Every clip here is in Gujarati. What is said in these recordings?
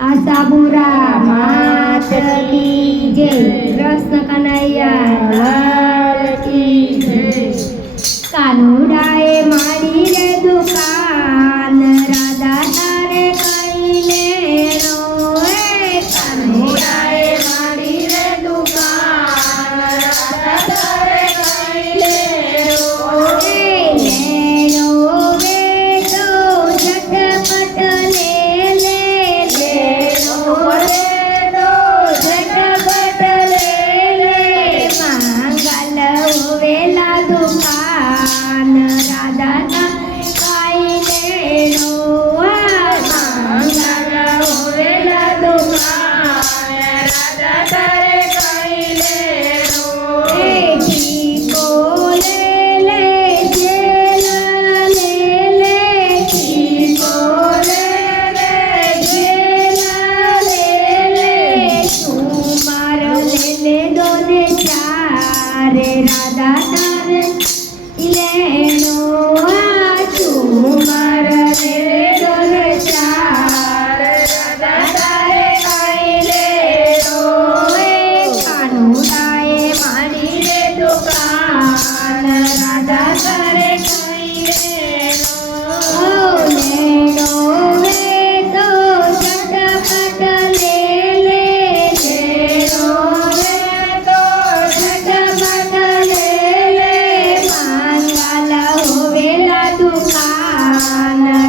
આશાપુરા માત કી જય, કૃષ્ણ કનૈયા લાલ કી જય। કાનુડાએ મારી રે દુકાન, રાધા તારે કહીને રોએ। કાનુડાએ મારી રે દુકાન, રાધા તારે કહીને રોએ। રાધા તારે લેનો ચુમાર રે ડોલે ચાર, રાધા તારે કઈ લેનો। કાનુડાએ મારી રે દુકાન, રાધા તારે કઈ લેનો। લેનો વે તો ઝટપટ લે લે, લેનો વે તો ઝટપટ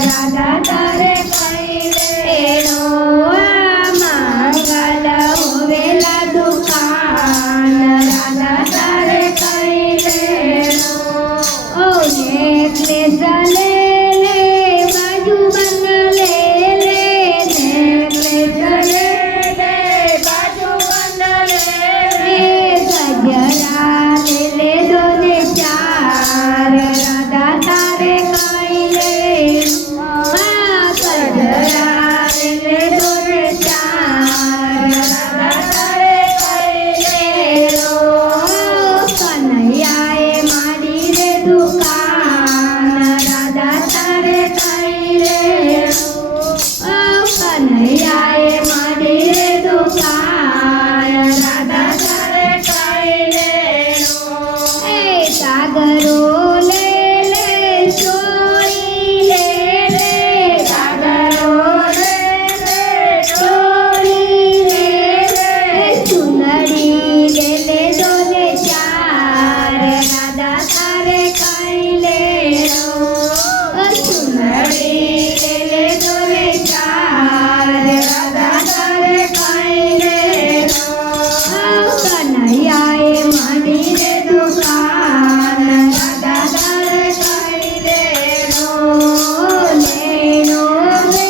રાધા તારે કઈ લેનો। મંગલ હોવેલા દુકાન, રાધા તારે કઈ લેનો। ઓ નેકલેસ લે લે, બાજુ બંધ લે લે, નેકલેસ લે લે, બાજુ બંધ લે લે। ગજરા લે લે દોને ચાર, રાધા તારે કઈ લેનો। ગજરા લે લે દોને ચાર, રાધા તારે કઈ લેનો। કનૈયાએ મારી રે દુકાન, રાધા તારે કઈ લેનો। કનૈયાએ મારી રે દુકાન, રાધા તારે કઈ લેનો। એ સાગરો લે લે, ચોરી લે લે, સાગરો લે લે, ચોરી લે લે। ચુંદડી લે લે દોને ચાર, રાધા તારે કઈ લેનો। ચુંદડી લે લે દોને ચાર, રાધા તારે કઈ લેનો। કનૈયાએ મારી રે દુકાન, રાધા તારે કઈ લેનો। લેનો વે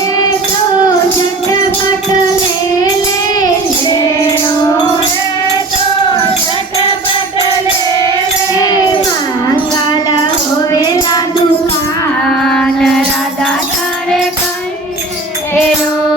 તો ઝટપટ લે લે, લેનો વે તો ઝટપટ લે લે। મંગલ હોવેલા દુકાન, રાધા તારે કઈ લેનો।